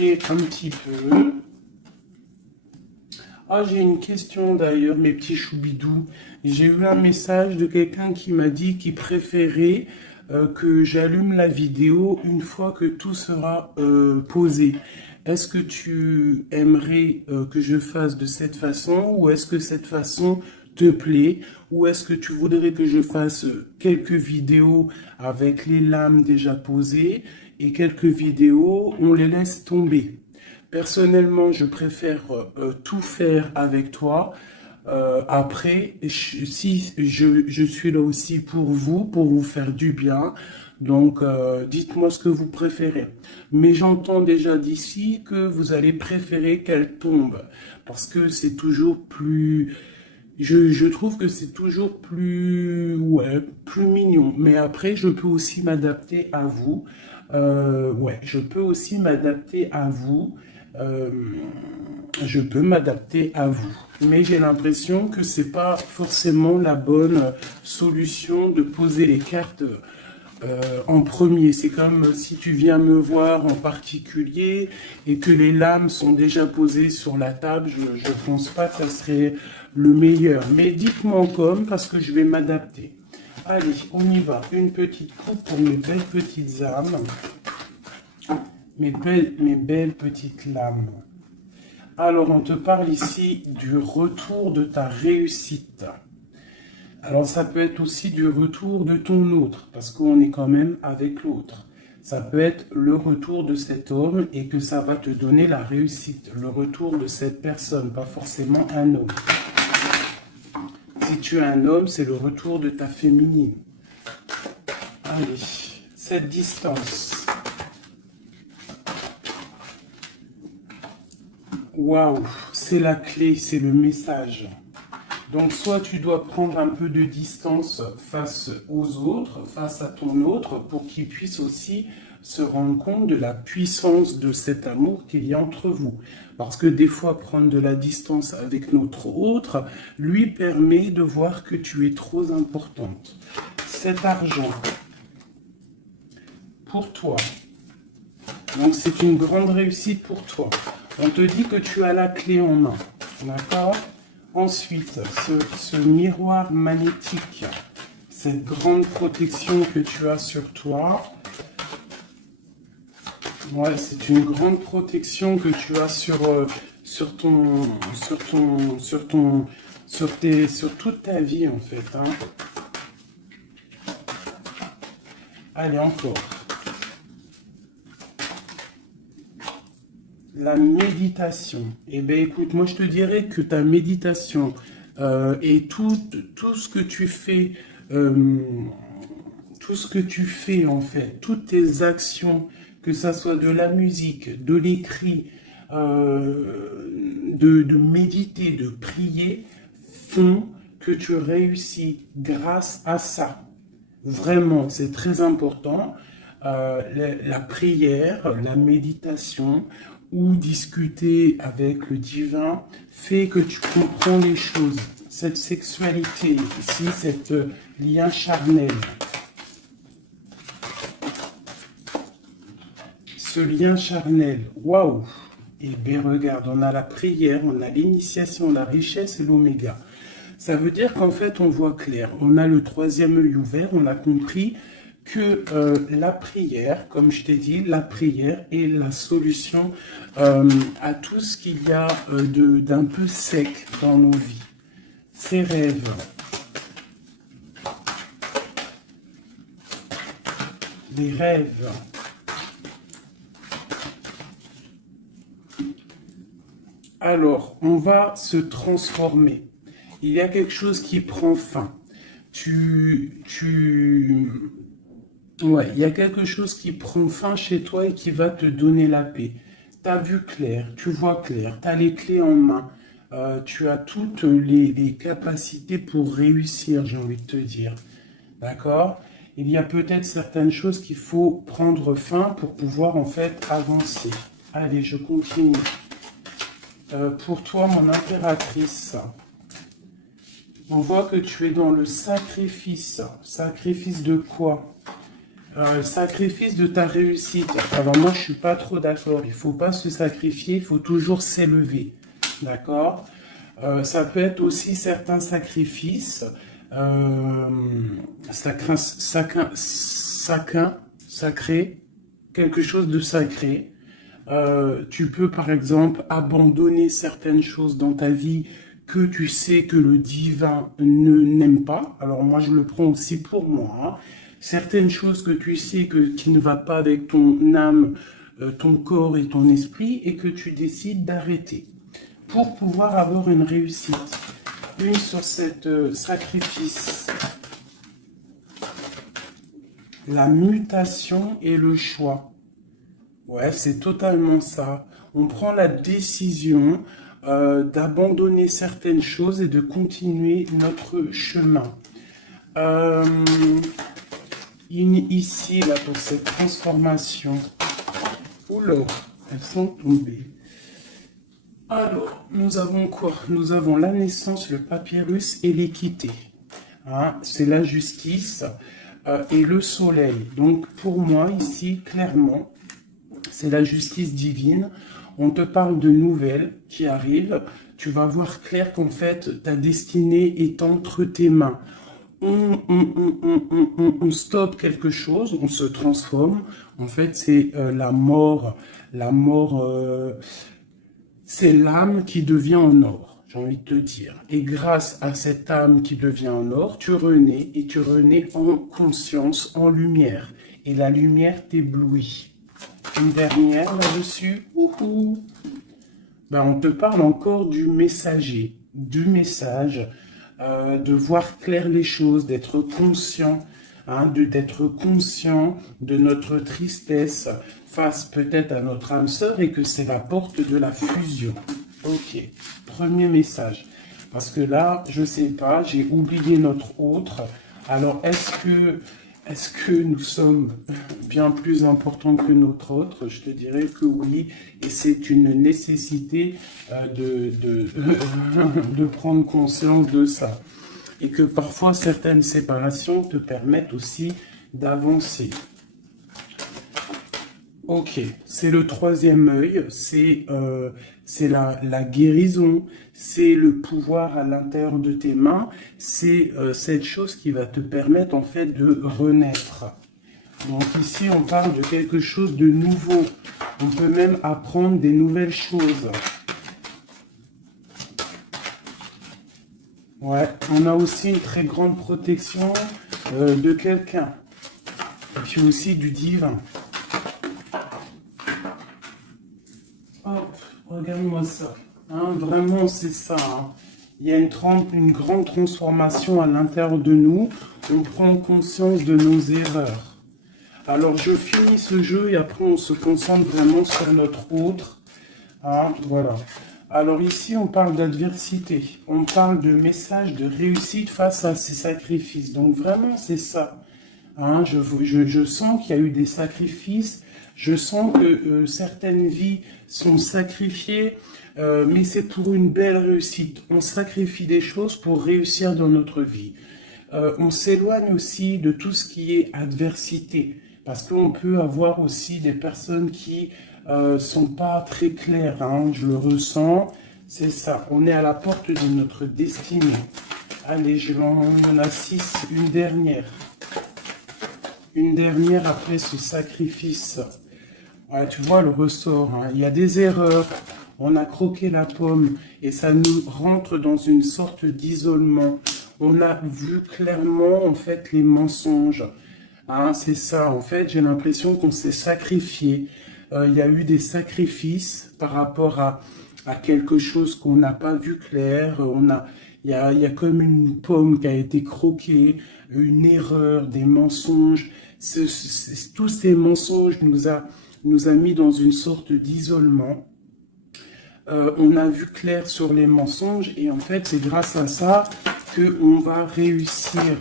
ouvrir un petit peu. Ah, j'ai une question d'ailleurs, mes petits choubidous. J'ai eu un message de quelqu'un qui m'a dit qu'il préférait que j'allume la vidéo une fois que tout sera posé. Est-ce que tu aimerais que je fasse de cette façon ou est-ce que cette façon te plaît ou est-ce que tu voudrais que je fasse quelques vidéos avec les lames déjà posées et quelques vidéos, on les laisse tomber? Personnellement, je préfère tout faire avec toi. Après, si je suis là aussi pour vous faire du bien. Donc, dites-moi ce que vous préférez. Mais j'entends déjà d'ici que vous allez préférer qu'elle tombe. Parce que c'est toujours plus... Je trouve que c'est toujours plus... Ouais, plus mignon. Mais après, je peux aussi m'adapter à vous. Ouais, je peux aussi m'adapter à vous. Euh, je peux m'adapter à vous. Mais j'ai l'impression que c'est pas forcément la bonne solution de poser les cartes en premier. C'est comme si tu viens me voir en particulier et que les lames sont déjà posées sur la table. Je ne pense pas que ça serait le meilleur. Mais dites-moi comme parce que je vais m'adapter. Allez, on y va. Une petite coupe pour mes belles petites âmes. Mes belles petites lames. Alors, on te parle ici du retour de ta réussite. Alors, ça peut être aussi du retour de ton autre, parce qu'on est quand même avec l'autre. Ça peut être le retour de cet homme et que ça va te donner la réussite. Le retour de cette personne, pas forcément un homme. Si tu es un homme, c'est le retour de ta féminine. Allez, cette distance. Waouh, c'est la clé, c'est le message. Donc, soit tu dois prendre un peu de distance face aux autres, face à ton autre, pour qu'il puisse aussi se rendre compte de la puissance de cet amour qu'il y a entre vous. Parce que des fois, prendre de la distance avec notre autre lui permet de voir que tu es trop importante. Cet argent, pour toi, donc c'est une grande réussite pour toi. On te dit que tu as la clé en main, d'accord? Ensuite, ce miroir magnétique, cette grande protection que tu as sur toi, ouais, c'est une grande protection que tu as sur toute ta vie en fait. Hein. Allez, encore. La méditation. Eh bien, écoute, moi, je te dirais que ta méditation et tout ce que tu fais, en fait, toutes tes actions, que ça soit de la musique, de l'écrit, de méditer, de prier, font que tu réussis grâce à ça. Vraiment, c'est très important. La prière, la méditation ou discuter avec le divin fait que tu comprends les choses. Cette sexualité ici, cet lien charnel. Ce lien charnel, waouh! Eh bien, regarde, on a la prière, on a l'initiation, la richesse et l'oméga. Ça veut dire qu'en fait, on voit clair. On a le troisième œil ouvert, on a compris que la prière, comme je t'ai dit, la prière est la solution à tout ce qu'il y a d'un peu sec dans nos vies. Ces rêves. Des rêves. Alors, on va se transformer. Il y a quelque chose qui prend fin. Ouais, il y a quelque chose qui prend fin chez toi et qui va te donner la paix. Tu as vu clair, tu vois clair, tu as les clés en main. Tu as toutes les capacités pour réussir, j'ai envie de te dire. D'accord? Il y a peut-être certaines choses qu'il faut prendre fin pour pouvoir en fait avancer. Allez, je continue. Pour toi, mon impératrice, on voit que tu es dans le sacrifice. Sacrifice de quoi? Le sacrifice de ta réussite. Alors moi, je suis pas trop d'accord. Il faut pas se sacrifier, il faut toujours s'élever. D'accord? Ça peut être aussi certains sacrifices sacré, quelque chose de sacré. Tu peux par exemple abandonner certaines choses dans ta vie que tu sais que le divin n'aime pas. Alors moi je le prends aussi pour moi, hein. Certaines choses que tu sais qui ne va pas avec ton âme, ton corps et ton esprit et que tu décides d'arrêter pour pouvoir avoir une réussite. Une sur cette sacrifice. La mutation et le choix. Ouais, c'est totalement ça. On prend la décision d'abandonner certaines choses et de continuer notre chemin. Ici, là, pour cette transformation. Oula, elles sont tombées. Alors, nous avons quoi? Nous avons la naissance, le papyrus et l'équité. Hein, c'est la justice et le soleil. Donc, pour moi, ici, clairement, c'est la justice divine. On te parle de nouvelles qui arrivent. Tu vas voir clair qu'en fait, ta destinée est entre tes mains. On stoppe quelque chose, on se transforme. En fait, c'est la mort. La mort, c'est l'âme qui devient en or, j'ai envie de te dire. Et grâce à cette âme qui devient en or, tu renais et tu renais en conscience, en lumière. Et la lumière t'éblouit. Une dernière là-dessus. Ben, on te parle encore du messager, du message, de voir clair les choses, d'être conscient, hein, d'être conscient de notre tristesse face peut-être à notre âme sœur et que c'est la porte de la fusion. Ok, premier message. Parce que là, je sais pas, j'ai oublié notre autre. Alors, est-ce que nous sommes bien plus importants que notre autre? Je te dirais que oui, et c'est une nécessité de prendre conscience de ça. Et que parfois, certaines séparations te permettent aussi d'avancer. Ok, c'est le troisième œil, c'est la guérison, c'est le pouvoir à l'intérieur de tes mains, c'est cette chose qui va te permettre en fait de renaître. Donc ici on parle de quelque chose de nouveau, on peut même apprendre des nouvelles choses. Ouais, on a aussi une très grande protection de quelqu'un, et puis aussi du divin. Hop, regarde-moi ça. Hein, vraiment, c'est ça. Hein. Il y a une grande transformation à l'intérieur de nous. On prend conscience de nos erreurs. Alors, je finis ce jeu et après, on se concentre vraiment sur notre autre. Hein, voilà. Alors ici, on parle d'adversité. On parle de message de réussite face à ces sacrifices. Donc, vraiment, c'est ça. Hein, je sens qu'il y a eu des sacrifices. Je sens que certaines vies sont sacrifiées, mais c'est pour une belle réussite. On sacrifie des choses pour réussir dans notre vie. On s'éloigne aussi de tout ce qui est adversité, parce qu'on peut avoir aussi des personnes qui sont pas très claires. Hein, je le ressens, c'est ça. On est à la porte de notre destinée. Allez, il y en a 6, une dernière. Une dernière après ce sacrifice. Ouais, tu vois le ressort, hein. Il y a des erreurs, on a croqué la pomme et ça nous rentre dans une sorte d'isolement. On a vu clairement en fait les mensonges. Hein, c'est ça, en fait j'ai l'impression qu'on s'est sacrifié. Il y a eu des sacrifices par rapport à quelque chose qu'on n'a pas vu clair. Il y a comme une pomme qui a été croquée, une erreur, des mensonges. Tous ces mensonges nous a mis dans une sorte d'isolement. On a vu clair sur les mensonges et en fait c'est grâce à ça qu'on va réussir.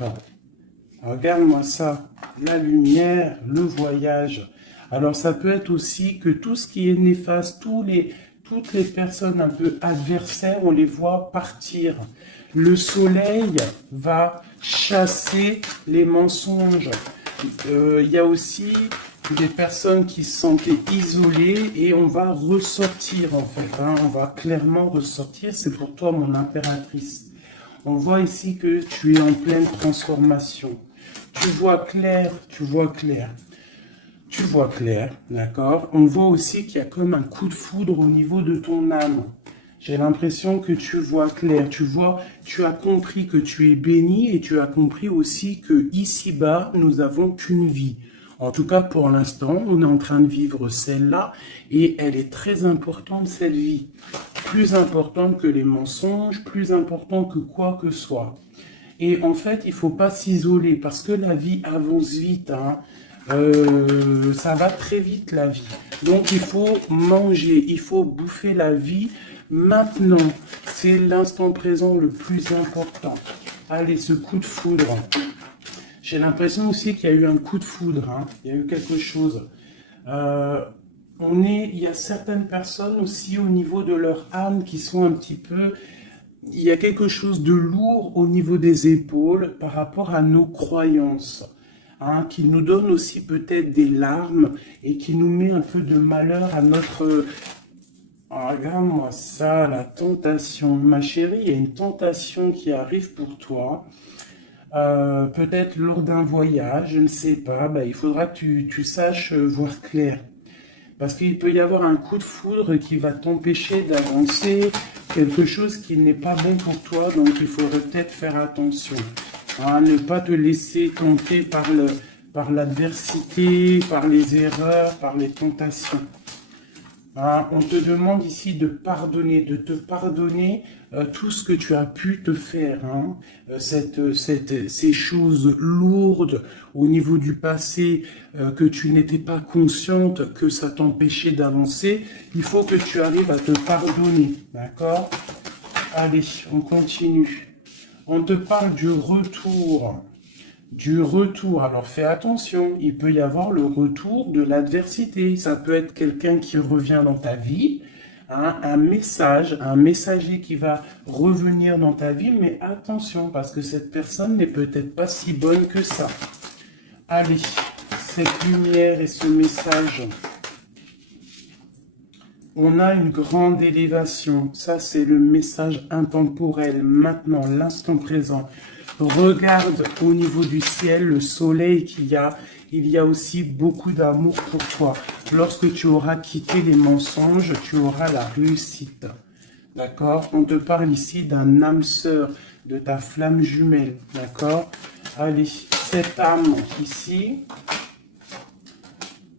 Regarde-moi ça, la lumière, le voyage. Alors ça peut être aussi que tout ce qui est néfaste, toutes les personnes un peu adversaires, on les voit partir. Le soleil va chasser les mensonges. Il y a aussi des personnes qui se sentaient isolées et on va ressortir en fait, hein, on va clairement ressortir. C'est pour toi mon impératrice. On voit ici que tu es en pleine transformation. Tu vois clair, tu vois clair. Tu vois clair, d'accord? On voit aussi qu'il y a comme un coup de foudre au niveau de ton âme. J'ai l'impression que tu vois clair, tu vois, tu as compris que tu es béni et tu as compris aussi que ici-bas, nous n'avons qu'une vie. En tout cas, pour l'instant, on est en train de vivre celle-là et elle est très importante, cette vie. Plus importante que les mensonges, plus importante que quoi que soit. Et en fait, il faut pas s'isoler parce que la vie avance vite, hein. Ça va très vite la vie. Donc il faut manger, il faut bouffer la vie maintenant. C'est l'instant présent le plus important. Allez, ce coup de foudre. J'ai l'impression aussi qu'il y a eu un coup de foudre, hein. Il y a eu quelque chose. Il y a certaines personnes aussi au niveau de leur âme qui sont un petit peu... Il y a quelque chose de lourd au niveau des épaules par rapport à nos croyances. Hein, qui nous donne aussi peut-être des larmes et qui nous met un peu de malheur à notre... Ah, regarde-moi ça, la tentation. Ma chérie, il y a une tentation qui arrive pour toi. Peut-être lors d'un voyage, je ne sais pas. Ben, il faudra que tu saches voir clair. Parce qu'il peut y avoir un coup de foudre qui va t'empêcher d'avancer, quelque chose qui n'est pas bon pour toi, donc il faudrait peut-être faire attention. Hein, ne pas te laisser tenter par l'adversité, par les erreurs, par les tentations. Hein, on te demande ici de te pardonner tout ce que tu as pu te faire. Hein, ces choses lourdes au niveau du passé que tu n'étais pas consciente, que ça t'empêchait d'avancer. Il faut que tu arrives à te pardonner. D'accord? Allez, on continue. On te parle du retour. Du retour. Alors fais attention, il peut y avoir le retour de l'adversité. Ça peut être quelqu'un qui revient dans ta vie, hein, un messager qui va revenir dans ta vie, mais attention, parce que cette personne n'est peut-être pas si bonne que ça. Allez, cette lumière et ce message. On a une grande élévation. Ça, c'est le message intemporel. Maintenant, l'instant présent. Regarde au niveau du ciel, le soleil qu'il y a. Il y a aussi beaucoup d'amour pour toi. Lorsque tu auras quitté les mensonges, tu auras la réussite. D'accord? On te parle ici d'un âme sœur, de ta flamme jumelle. D'accord? Allez, cette âme ici...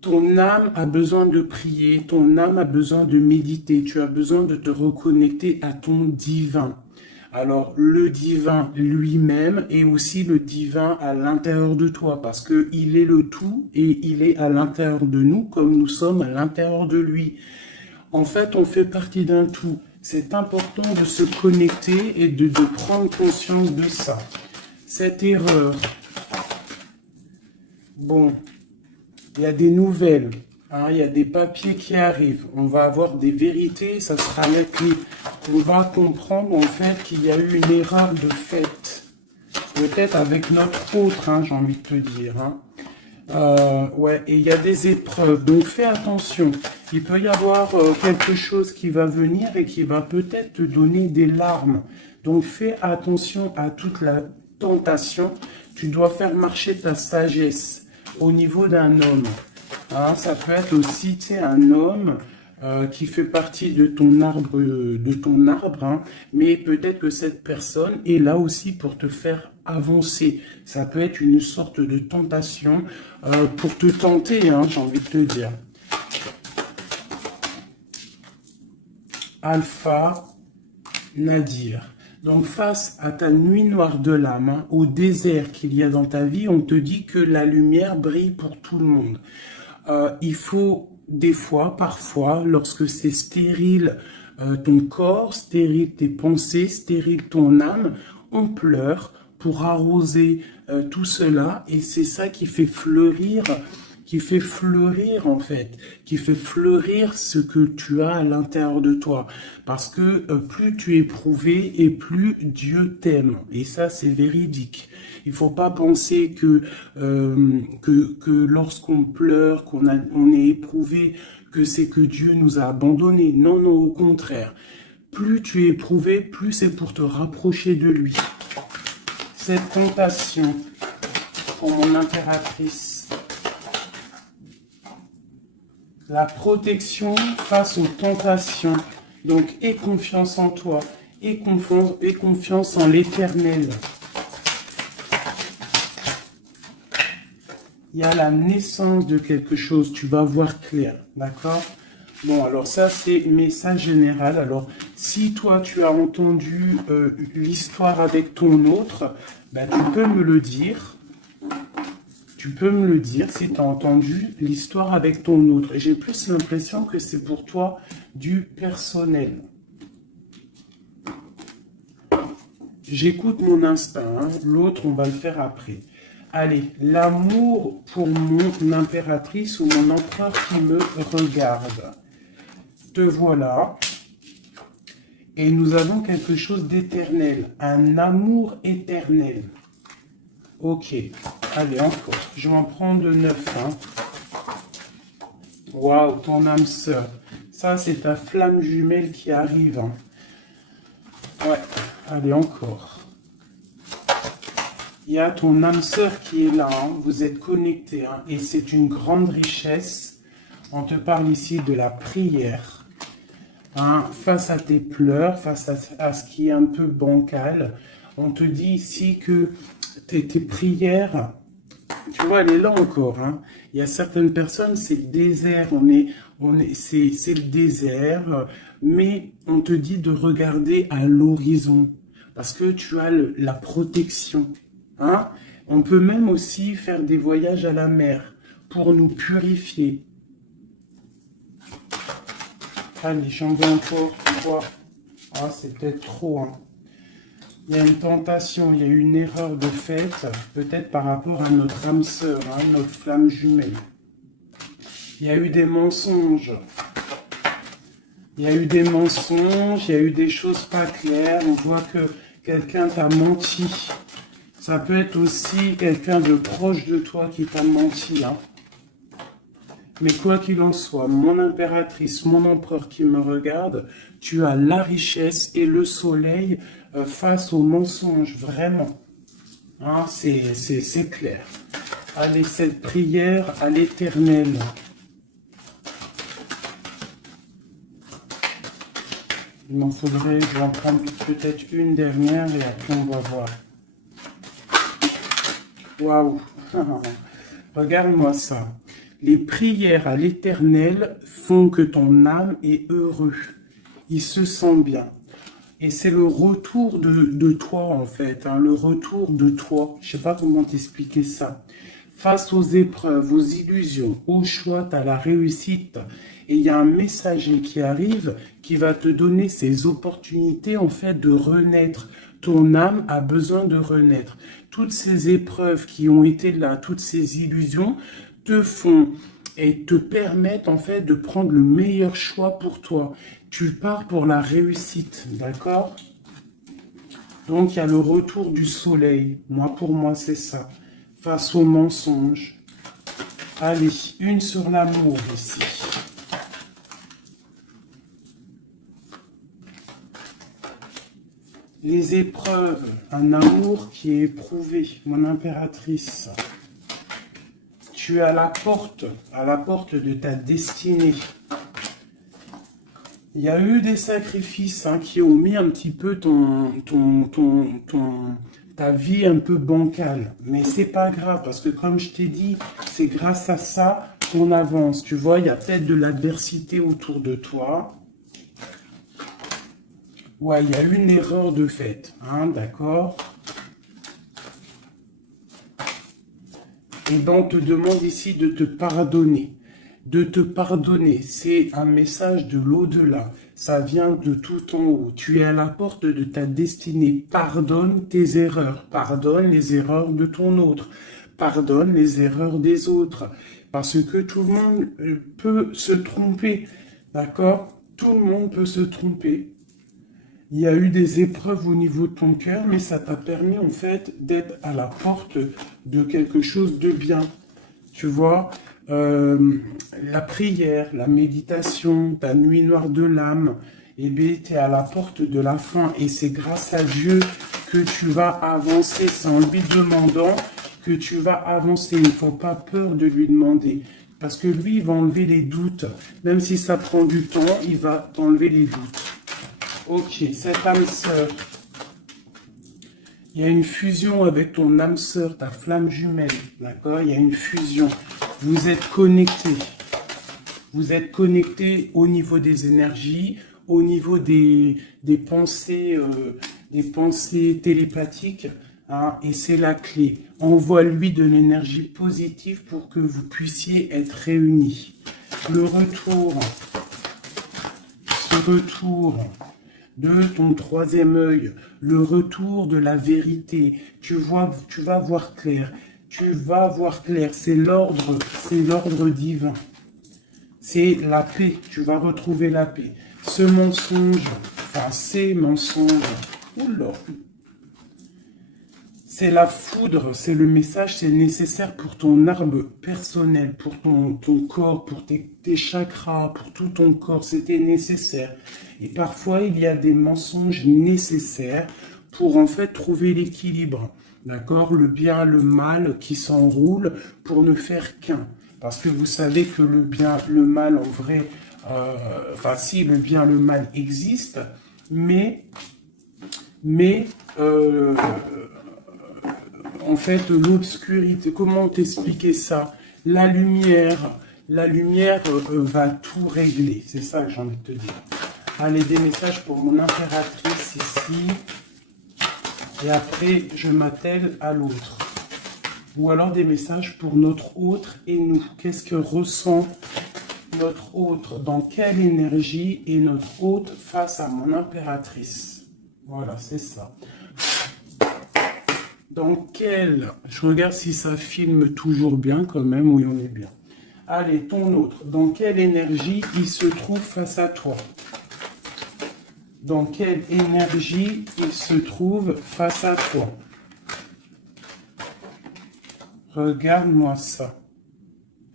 Ton âme a besoin de prier, ton âme a besoin de méditer, tu as besoin de te reconnecter à ton divin. Alors, le divin lui-même et aussi le divin à l'intérieur de toi, parce qu'il est le tout et il est à l'intérieur de nous comme nous sommes à l'intérieur de lui. En fait, on fait partie d'un tout. C'est important de se connecter et de prendre conscience de ça. Cette erreur. Bon... Il y a des nouvelles, hein, il y a des papiers qui arrivent, on va avoir des vérités, ça sera la clé. On va comprendre en fait qu'il y a eu une erreur de fait, peut-être avec notre autre, hein, j'ai envie de te dire. Hein. Ouais, et il y a des épreuves, donc fais attention. Il peut y avoir quelque chose qui va venir et qui va peut-être te donner des larmes. Donc fais attention à toute la tentation, tu dois faire marcher ta sagesse. Au niveau d'un homme, hein, ça peut être aussi, tu sais, un homme qui fait partie de ton arbre, hein, mais peut-être que cette personne est là aussi pour te faire avancer. Ça peut être une sorte de tentation pour te tenter, hein, j'ai envie de te dire. Alpha Nadir. Donc face à ta nuit noire de l'âme, hein, au désert qu'il y a dans ta vie, on te dit que la lumière brille pour tout le monde. Il faut des fois, parfois, lorsque c'est stérile ton corps, stérile tes pensées, stérile ton âme, on pleure pour arroser tout cela et c'est ça qui fait fleurir qui fait fleurir en fait, qui fait fleurir ce que tu as à l'intérieur de toi. Parce que plus tu es éprouvé et plus Dieu t'aime. Et ça, c'est véridique. Il faut pas penser que lorsqu'on pleure, on est éprouvé, que c'est que Dieu nous a abandonnés. Non, non, au contraire. Plus tu es éprouvé, plus c'est pour te rapprocher de lui. Cette tentation pour mon impératrice. La protection face aux tentations. Donc, aie confiance en toi. Aie confiance en l'Éternel. Il y a la naissance de quelque chose. Tu vas voir clair. D'accord? Bon, alors ça, c'est message général. Alors, si toi, tu as entendu l'histoire avec ton autre, ben, tu peux me le dire. Tu peux me le dire si tu as entendu l'histoire avec ton autre. J'ai plus l'impression que c'est pour toi du personnel. J'écoute mon instinct. Hein. L'autre, on va le faire après. Allez, l'amour pour mon impératrice ou mon empereur qui me regarde. Te voilà. Et nous avons quelque chose d'éternel. Un amour éternel. Ok. Allez, encore. Je vais en prendre 9. Hein. Waouh, ton âme sœur. Ça, c'est ta flamme jumelle qui arrive. Hein. Ouais. Allez, encore. Il y a ton âme sœur qui est là. Hein. Vous êtes connectés. Hein. Et c'est une grande richesse. On te parle ici de la prière. Hein. Face à tes pleurs, face à ce qui est un peu bancal. On te dit ici que tes prières... Tu vois, elle est là encore. Hein. Il y a certaines personnes, c'est le désert. C'est le désert. Mais on te dit de regarder à l'horizon. Parce que tu as la protection. Hein. On peut même aussi faire des voyages à la mer pour nous purifier. Allez, j'en veux encore 3. Ah, c'est peut-être trop. Hein. Il y a une tentation, il y a une erreur de fait, peut-être par rapport à notre âme sœur, hein, notre flamme jumelle. Il y a eu des mensonges. Il y a eu des mensonges, il y a eu des choses pas claires. On voit que quelqu'un t'a menti. Ça peut être aussi quelqu'un de proche de toi qui t'a menti. Hein. Mais quoi qu'il en soit, mon impératrice, mon empereur qui me regarde, tu as la richesse et le soleil face aux mensonges, vraiment. Hein, c'est clair. Allez, cette prière à l'Éternel. Il m'en faudrait, je vais en prendre peut-être une dernière et après on va voir. Waouh. Regarde-moi ça. Les prières à l'Éternel font que ton âme est heureux. Il se sent bien. Et c'est le retour de toi, en fait. Hein, le retour de toi. Je ne sais pas comment t'expliquer ça. Face aux épreuves, aux illusions, au choix, à la réussite. Et il y a un messager qui arrive qui va te donner ces opportunités, en fait, de renaître. Ton âme a besoin de renaître. Toutes ces épreuves qui ont été là, toutes ces illusions, te font et te permettent en fait de prendre le meilleur choix pour toi. Tu pars pour la réussite, d'accord? Donc il y a le retour du soleil. Pour moi c'est ça. Face aux mensonges. Allez, une sur l'amour ici. Les épreuves, un amour qui est éprouvé, mon impératrice. Tu es à la porte de ta destinée. Il y a eu des sacrifices qui ont mis un petit peu ta vie un peu bancale. Mais c'est pas grave, parce que comme je t'ai dit, c'est grâce à ça qu'on avance. Tu vois, il y a peut-être de l'adversité autour de toi. Ouais, il y a eu une erreur de fait, d'accord? Et ben, on te demande ici de te pardonner. De te pardonner, c'est un message de l'au-delà. Ça vient de tout en haut. Tu es à la porte de ta destinée. Pardonne tes erreurs. Pardonne les erreurs de ton autre. Pardonne les erreurs des autres. Parce que tout le monde peut se tromper, d'accord? Tout le monde peut se tromper. Il y a eu des épreuves au niveau de ton cœur, mais ça t'a permis en fait d'être à la porte de quelque chose de bien. Tu vois, la prière, la méditation, ta nuit noire de l'âme, eh bien, tu es à la porte de la fin. Et c'est grâce à Dieu que tu vas avancer. C'est en lui demandant que tu vas avancer. Il ne faut pas peur de lui demander. Parce que lui, il va enlever les doutes. Même si ça prend du temps, il va t'enlever les doutes. Ok, cette âme sœur. Il y a une fusion avec ton âme sœur, ta flamme jumelle, d'accord? Il y a une fusion. Vous êtes connectés. Vous êtes connectés au niveau des énergies, au niveau des pensées télépathiques, hein, et c'est la clé. Envoie-lui de l'énergie positive pour que vous puissiez être réunis. Le retour, ce retour de ton troisième œil, le retour de la vérité. Tu vas voir clair. Tu vas voir clair. C'est l'ordre divin. C'est la paix. Tu vas retrouver la paix. Ce mensonge, enfin ces mensonges, oula, c'est la foudre, c'est le message, c'est nécessaire pour ton arbre personnel, pour ton corps, pour tes chakras, pour tout ton corps, c'était nécessaire. Et parfois, il y a des mensonges nécessaires pour en fait trouver l'équilibre, d'accord? Le bien, le mal qui s'enroule pour ne faire qu'un. Parce que vous savez que le bien, le mal en vrai, enfin si le bien, le mal existe, mais en fait, l'obscurité, comment t'expliquer ça? La lumière va tout régler. C'est ça que j'ai envie de te dire. Allez, des messages pour mon impératrice ici. Et après, je m'attelle à l'autre. Ou alors des messages pour notre autre et nous. Qu'est-ce que ressent notre autre? Dans quelle énergie est notre autre face à mon impératrice? Voilà, c'est ça. Dans quel... Je regarde si ça filme toujours bien quand même. Oui, on est bien. Allez, ton autre. Dans quelle énergie il se trouve face à toi? Dans quelle énergie il se trouve face à toi? Regarde-moi ça.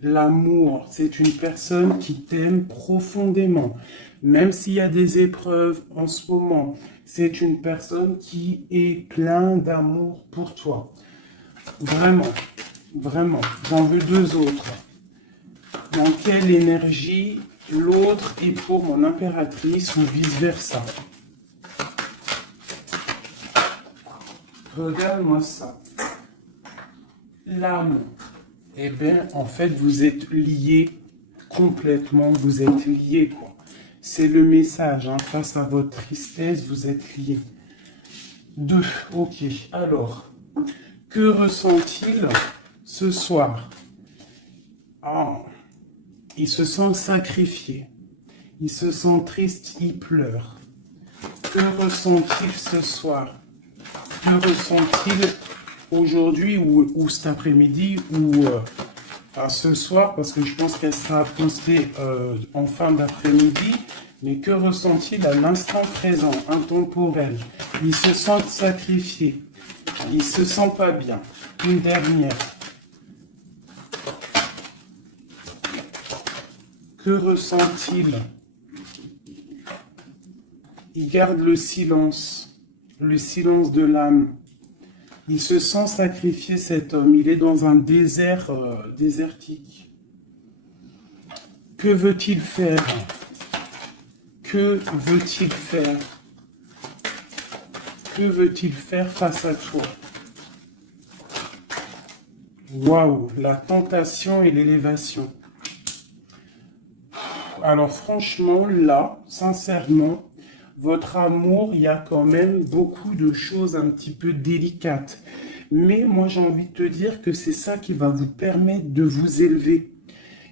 L'amour, c'est une personne qui t'aime profondément. Même s'il y a des épreuves en ce moment, c'est une personne qui est plein d'amour pour toi. Vraiment, vraiment. J'en veux deux autres. Dans quelle énergie l'autre est pour mon impératrice ou vice-versa? Regarde-moi ça. L'âme. Eh bien, en fait, vous êtes liés complètement. Vous êtes liés, quoi. C'est le message, hein. Face à votre tristesse, vous êtes liés. 2. Ok. Alors, que ressent-il ce soir? Ah, il se sent sacrifié. Il se sent triste, il pleure. Que ressent-il ce soir? Que ressent-il aujourd'hui ou cet après-midi ou ce soir, parce que je pense qu'elle sera postée en fin d'après-midi, mais que ressent-il à l'instant présent, intemporel? Il se sent sacrifié, il se sent pas bien. Une dernière. Que ressent-il? Il garde le silence de l'âme. Il se sent sacrifié, cet homme. Il est dans un désert désertique. Que veut-il faire? Que veut-il faire? Que veut-il faire face à toi? Waouh, la tentation et l'élévation. Alors franchement, là, sincèrement, votre amour, il y a quand même beaucoup de choses un petit peu délicates. Mais moi, j'ai envie de te dire que c'est ça qui va vous permettre de vous élever.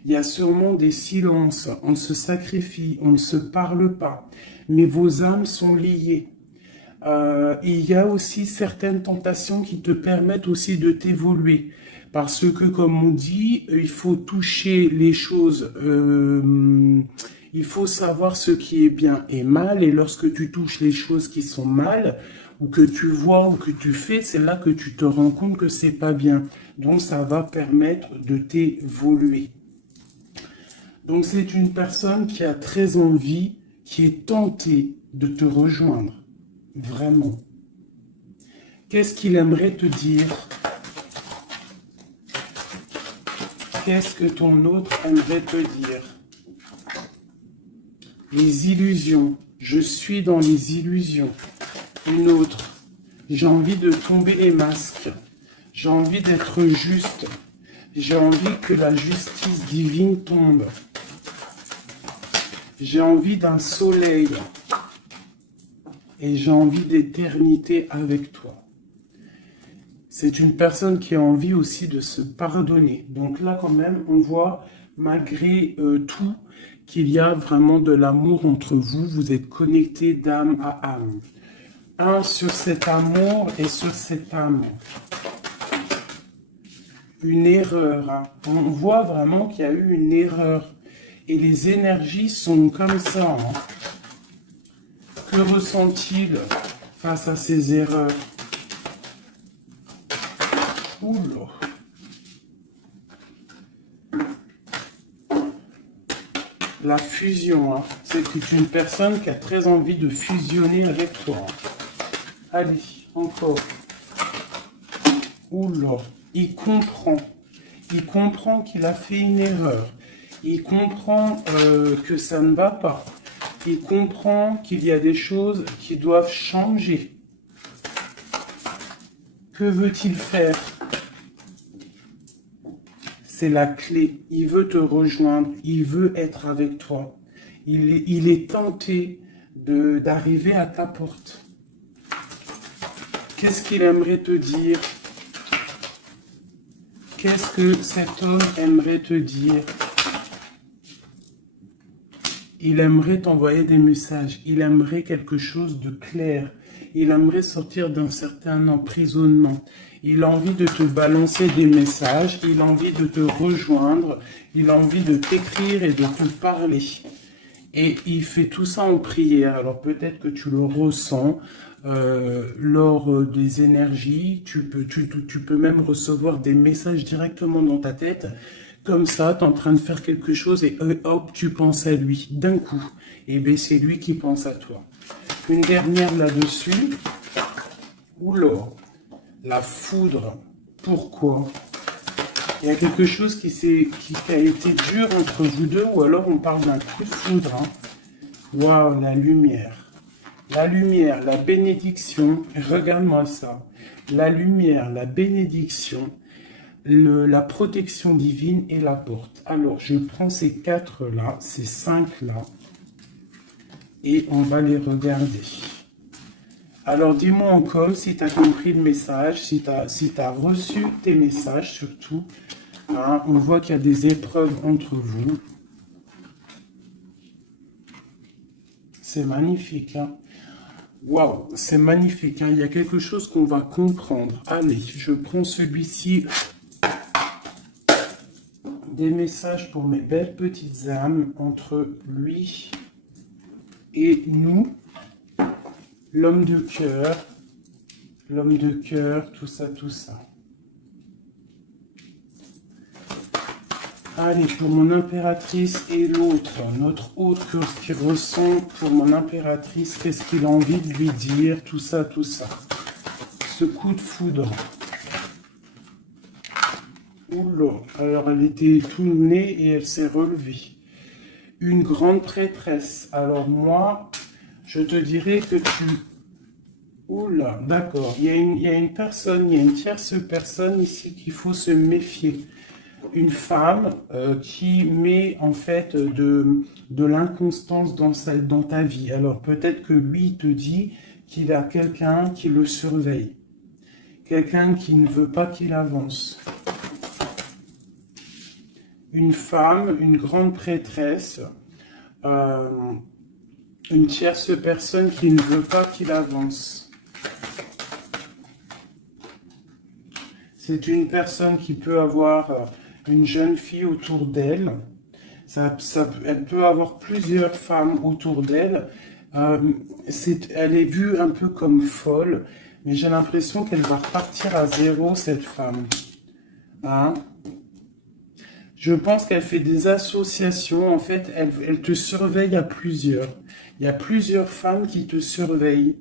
Il y a sûrement des silences, on se sacrifie, on ne se parle pas, mais vos âmes sont liées. Il y a aussi certaines tentations qui te permettent aussi de t'évoluer. Parce que, comme on dit, il faut toucher les choses, il faut savoir ce qui est bien et mal. Et lorsque tu touches les choses qui sont mal, ou que tu vois ou que tu fais, c'est là que tu te rends compte que c'est pas bien. Donc, ça va permettre de t'évoluer. Donc, c'est une personne qui a très envie, qui est tentée de te rejoindre. Vraiment. Qu'est-ce qu'il aimerait te dire? Qu'est-ce que ton autre aimerait te dire? Les illusions. Je suis dans les illusions. Une autre. J'ai envie de tomber les masques. J'ai envie d'être juste. J'ai envie que la justice divine tombe. J'ai envie d'un soleil. Et j'ai envie d'éternité avec toi. C'est une personne qui a envie aussi de se pardonner. Donc là, quand même, on voit, malgré tout, qu'il y a vraiment de l'amour entre vous. Vous êtes connectés d'âme à âme. Un sur cet amour et sur cette âme. Une erreur. Hein. On voit vraiment qu'il y a eu une erreur. Et les énergies sont comme ça. Hein. Que ressent-il face à ces erreurs? Oula. La fusion, hein. C'est une personne qui a très envie de fusionner avec toi. Allez, encore. Oula. Il comprend. Il comprend qu'il a fait une erreur. Il comprend que ça ne va pas. Il comprend qu'il y a des choses qui doivent changer. Que veut-il faire? C'est la clé. Il veut te rejoindre. Il veut être avec toi. Il est tenté d'arriver à ta porte. Qu'est-ce qu'il aimerait te dire? Qu'est-ce que cet homme aimerait te dire? Il aimerait t'envoyer des messages. Il aimerait quelque chose de clair. Il aimerait sortir d'un certain emprisonnement. Il a envie de te balancer des messages. Il a envie de te rejoindre. Il a envie de t'écrire et de te parler. Et il fait tout ça en prière. Alors peut-être que tu le ressens lors des énergies. Tu peux même recevoir des messages directement dans ta tête. Comme ça, tu es en train de faire quelque chose et hop, tu penses à lui d'un coup. Et bien, c'est lui qui pense à toi. Une dernière là-dessus. Oula, la foudre. Pourquoi? Il y a quelque chose qui a été dur entre vous deux, ou alors on parle d'un coup de foudre. Hein. Waouh, la lumière. La lumière, la bénédiction. Regarde-moi ça. La lumière, la bénédiction. La protection divine et la porte. Alors, je prends ces 4 là, ces 5 là, et on va les regarder. Alors, dis-moi encore si tu as compris le message, si tu as reçu tes messages surtout. Hein, on voit qu'il y a des épreuves entre vous. C'est magnifique. Hein? Waouh, c'est magnifique. Hein? Il y a quelque chose qu'on va comprendre. Allez, je prends celui-ci. Des messages pour mes belles petites âmes entre lui et nous. L'homme de cœur, tout ça, tout ça. Allez, pour mon impératrice et l'autre, notre autre qui ressent pour mon impératrice, qu'est-ce qu'il a envie de lui dire, tout ça, tout ça. Ce coup de foudre. Oula, alors elle était tout née et elle s'est relevée. Une grande prêtresse. Alors moi, je te dirais que tu... Oula, d'accord. Il y a une personne, il y a une tierce personne ici qu'il faut se méfier. Une femme qui met en fait de l'inconstance dans ta vie. Alors peut-être que lui te dit qu'il a quelqu'un qui le surveille. Quelqu'un qui ne veut pas qu'il avance. Une femme, une grande prêtresse, une tierce personne qui ne veut pas qu'il avance. C'est une personne qui peut avoir une jeune fille autour d'elle. Elle peut avoir plusieurs femmes autour d'elle. Elle est vue un peu comme folle, mais j'ai l'impression qu'elle va repartir à zéro, cette femme. Hein? Je pense qu'elle fait des associations. En fait, elle te surveille à plusieurs. Il y a plusieurs femmes qui te surveillent.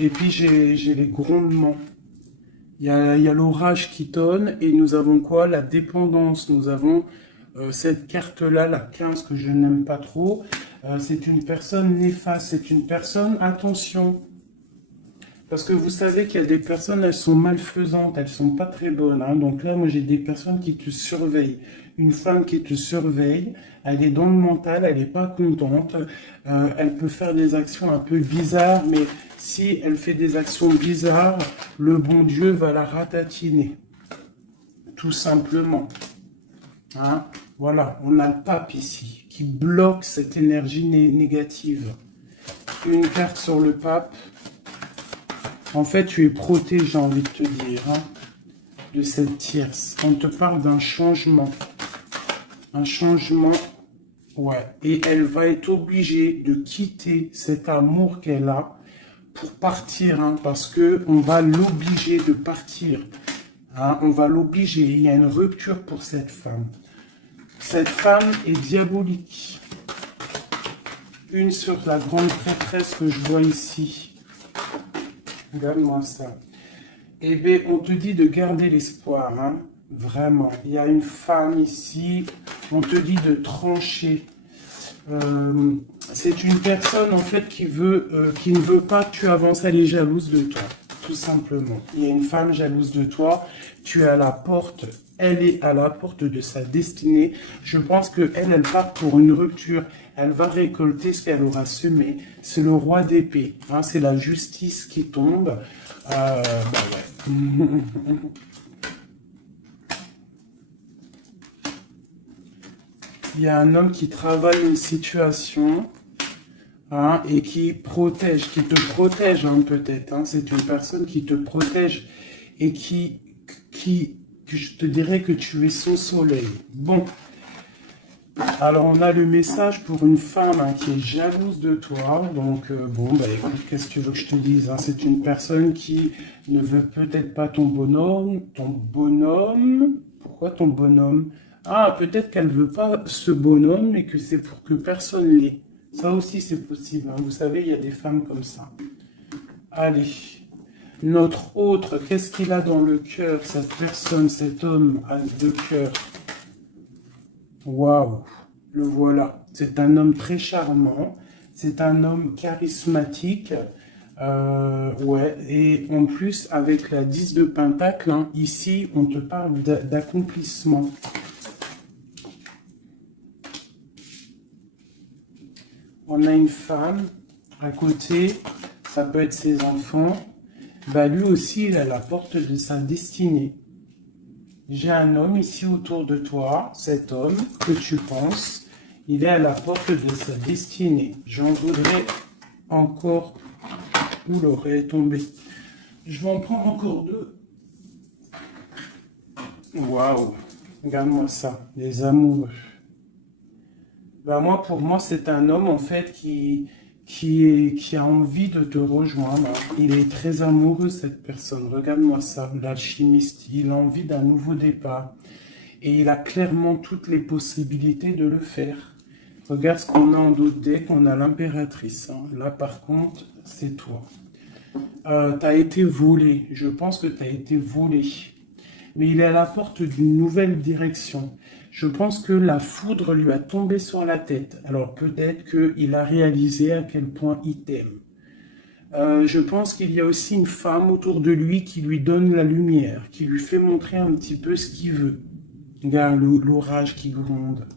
Et puis, j'ai les grondements. Il y a l'orage qui tonne. Et nous avons quoi? La dépendance. Nous avons cette carte-là, la 15, que je n'aime pas trop. C'est une personne néfaste. C'est une personne, attention. Parce que vous savez qu'il y a des personnes, elles sont malfaisantes, elles sont pas très bonnes. Hein. Donc là, moi, j'ai des personnes qui te surveillent. Une femme qui te surveille, elle est dans le mental, elle n'est pas contente. Elle peut faire des actions un peu bizarres, mais si elle fait des actions bizarres, le bon Dieu va la ratatiner. Tout simplement. Hein. Voilà, on a le pape ici, qui bloque cette énergie négative. Une carte sur le pape. En fait, tu es protégé, j'ai envie de te dire, hein, de cette tierce. On te parle d'un changement. Un changement, ouais. Et elle va être obligée de quitter cet amour qu'elle a pour partir, hein, parce que on va l'obliger de partir. Hein, on va l'obliger. Il y a une rupture pour cette femme. Cette femme est diabolique. Une sur la grande prêtresse que je vois ici. Regarde-moi ça. Eh bien, on te dit de garder l'espoir, hein. Vraiment. Il y a une femme ici. On te dit de trancher. C'est une personne, en fait, qui ne veut pas que tu avances. Elle est jalouse de toi, tout simplement. Il y a une femme jalouse de toi. Tu es à la porte. Elle est à la porte de sa destinée. Je pense qu'elle part pour une rupture. Elle va récolter ce qu'elle aura semé. C'est le roi d'épée. Hein, c'est la justice qui tombe. Bah ouais. Il y a un homme qui travaille une situation, hein, et qui te protège, hein, peut-être. Hein. C'est une personne qui te protège et je te dirais que tu es son soleil. Bon, alors on a le message pour une femme, hein, qui est jalouse de toi. Donc bon, bah écoute, qu'est-ce que tu veux que je te dise, hein? C'est une personne qui ne veut peut-être pas ton bonhomme. Pourquoi ton bonhomme? Ah, peut-être qu'elle veut pas ce bonhomme et que c'est pour que personne l'ait. Ça aussi c'est possible, hein. Vous savez, il y a des femmes comme ça. Allez. Notre autre, qu'est-ce qu'il a dans le cœur, cette personne, cet homme de cœur? Waouh, le voilà. C'est un homme très charmant, c'est un homme charismatique, ouais. Et en plus, avec la 10 de Pentacle, hein, ici, on te parle d'accomplissement. On a une femme à côté, ça peut être ses enfants. Bah lui aussi, il est à la porte de sa destinée. J'ai un homme ici autour de toi, cet homme que tu penses, il est à la porte de sa destinée. J'en voudrais encore. Où l'aurait est tombé. Je vais en prendre encore deux. Waouh, regarde-moi ça, les amoureux. Bah moi, pour moi, c'est un homme en fait qui a envie de te rejoindre. Il est très amoureux, cette personne. Regarde-moi ça, l'alchimiste. Il a envie d'un nouveau départ. Et il a clairement toutes les possibilités de le faire. Regarde ce qu'on a en d'autres decks. On a l'impératrice. Hein. Là, par contre, c'est toi. T'as été volé. Je pense que t'as été volé. Mais il est à la porte d'une nouvelle direction. Je pense que la foudre lui a tombé sur la tête. Alors peut-être qu'il a réalisé à quel point il t'aime. Je pense qu'il y a aussi une femme autour de lui qui lui donne la lumière, qui lui fait montrer un petit peu ce qu'il veut. Regarde l'orage qui gronde.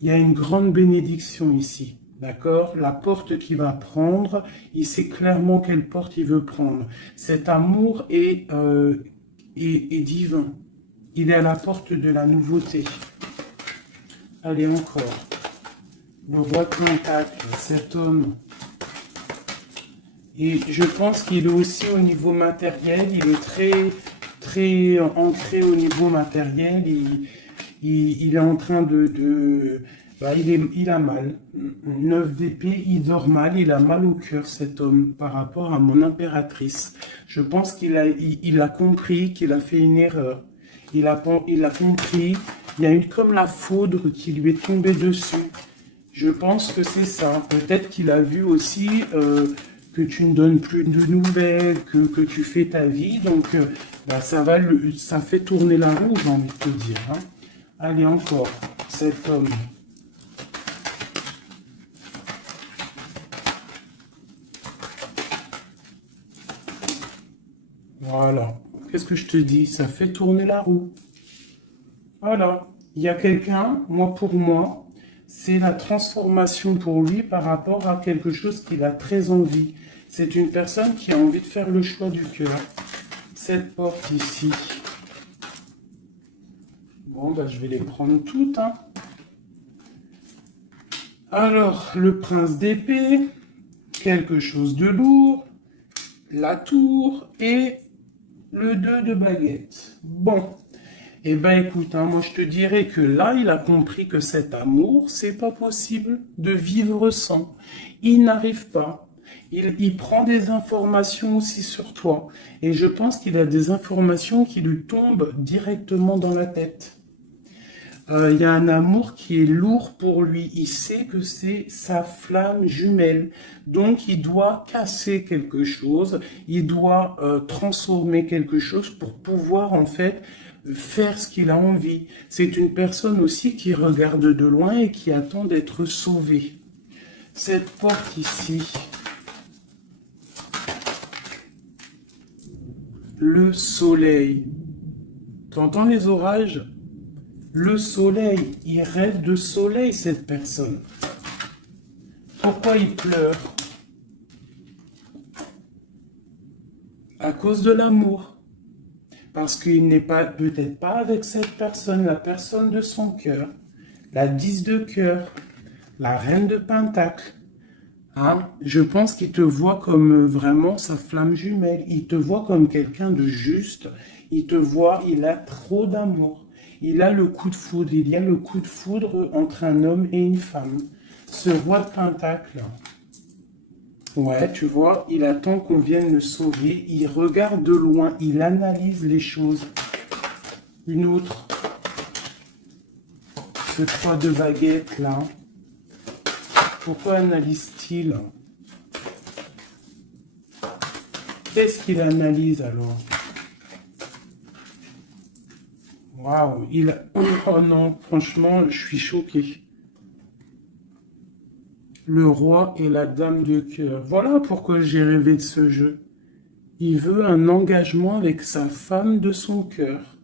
Il y a une grande bénédiction ici. D'accord? La porte qu'il va prendre, il sait clairement quelle porte il veut prendre. Cet amour est divin. Il est à la porte de la nouveauté. Allez, encore. Le roi de Pentacle, cet homme. Et je pense qu'il est aussi au niveau matériel, il est très ancré au niveau matériel. Il est en train bah, il a mal. 9 d'épée, il dort mal, il a mal au cœur, cet homme, par rapport à mon impératrice. Je pense il a compris qu'il a fait une erreur. Il a compris, il y a eu comme la foudre qui lui est tombée dessus. Je pense que c'est ça. Peut-être qu'il a vu aussi que tu ne donnes plus de nouvelles, que tu fais ta vie. Donc, bah, ça fait tourner la roue, j'ai envie de te dire. Hein. Allez, encore, cet homme. Voilà. Qu'est-ce que je te dis? Ça fait tourner la roue. Voilà. Il y a quelqu'un, pour moi, c'est la transformation pour lui par rapport à quelque chose qu'il a très envie. C'est une personne qui a envie de faire le choix du cœur. Cette porte ici. Bon, bah, je vais les prendre toutes. Hein. Alors, le prince d'épée, quelque chose de lourd, la tour et le 2 de baguette. Bon, eh ben écoute, hein, moi je te dirais que là, il a compris que cet amour, c'est pas possible de vivre sans. Il n'arrive pas. Il prend des informations aussi sur toi. Et je pense qu'il a des informations qui lui tombent directement dans la tête. Il y a un amour qui est lourd pour lui. Il sait que c'est sa flamme jumelle. Donc, il doit casser quelque chose. Il doit transformer quelque chose pour pouvoir, en fait, faire ce qu'il a envie. C'est une personne aussi qui regarde de loin et qui attend d'être sauvée. Cette porte ici. Le soleil. T'entends les orages ? Le soleil, il rêve de soleil, cette personne. Pourquoi il pleure? À cause de l'amour. Parce qu'il n'est pas, peut-être pas avec cette personne, la personne de son cœur. La 10 de cœur. La reine de pentacle. Hein? Je pense qu'il te voit comme vraiment sa flamme jumelle. Il te voit comme quelqu'un de juste. Il te voit, il a trop d'amour. Il a le coup de foudre. Il y a le coup de foudre entre un homme et une femme. Ce roi de pentacle. Ouais, tu vois, il attend qu'on vienne le sauver. Il regarde de loin. Il analyse les choses. Une autre. Ce 3 de baguette là. Pourquoi analyse-t-il? Qu'est-ce qu'il analyse alors? Waouh, oh non, franchement, je suis choqué. Le roi et la dame de cœur. Voilà pourquoi j'ai rêvé de ce jeu. Il veut un engagement avec sa femme de son cœur.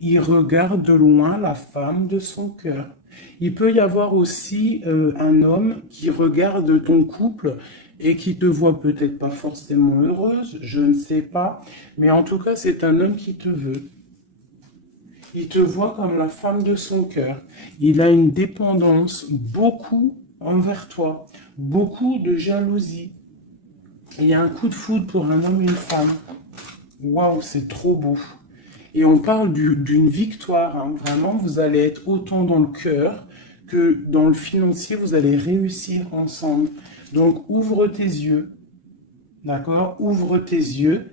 Il regarde de loin la femme de son cœur. Il peut y avoir aussi un homme qui regarde ton couple et qui te voit peut-être pas forcément heureuse, je ne sais pas, mais en tout cas c'est un homme qui te veut. Il te voit comme la femme de son cœur. Il a une dépendance beaucoup envers toi, beaucoup de jalousie. Il y a un coup de foudre pour un homme et une femme. Waouh, c'est trop beau. Et on parle d'une victoire. Hein. Vraiment, vous allez être autant dans le cœur que dans le financier. Vous allez réussir ensemble. Donc, ouvre tes yeux. D'accord? Ouvre tes yeux.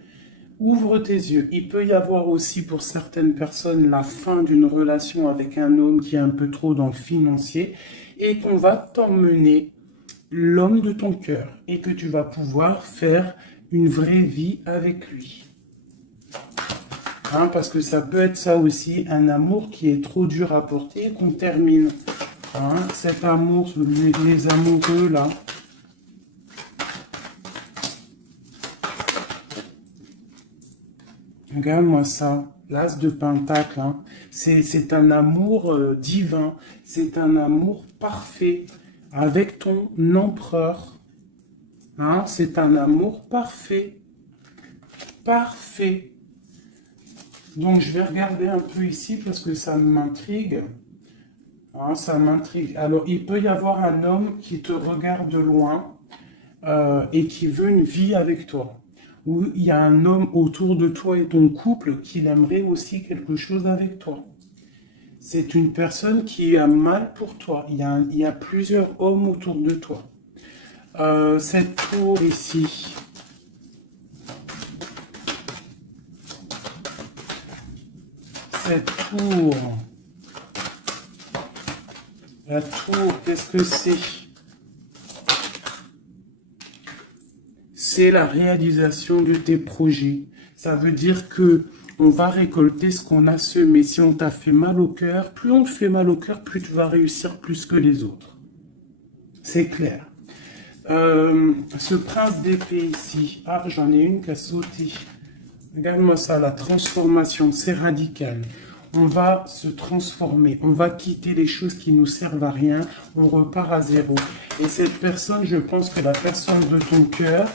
Ouvre tes yeux. Il peut y avoir aussi pour certaines personnes la fin d'une relation avec un homme qui est un peu trop dans le financier et qu'on va t'emmener l'homme de ton cœur et que tu vas pouvoir faire une vraie vie avec lui. Hein, parce que ça peut être ça aussi, un amour qui est trop dur à porter et qu'on termine. Hein, cet amour, les amoureux là. Regarde-moi ça, l'as de pentacle. Hein. C'est un amour divin, c'est un amour parfait avec ton empereur. Hein, c'est un amour parfait. Parfait. Donc, je vais regarder un peu ici parce que ça m'intrigue. Hein, ça m'intrigue. Alors, il peut y avoir un homme qui te regarde de loin et qui veut une vie avec toi. Ou il y a un homme autour de toi et ton couple qui aimerait aussi quelque chose avec toi. C'est une personne qui a mal pour toi. Il y a plusieurs hommes autour de toi. Cette tour ici. Cette tour. La tour, qu'est-ce que c'est? C'est la réalisation de tes projets. Ça veut dire que on va récolter ce qu'on a semé. Si on t'a fait mal au cœur, plus on te fait mal au cœur, plus tu vas réussir plus que les autres. C'est clair. Ce prince d'épée ici. Ah, j'en ai une qui a sauté. Regarde-moi ça, la transformation, c'est radical. On va se transformer, on va quitter les choses qui nous servent à rien, on repart à zéro. Et cette personne, je pense que la personne de ton cœur,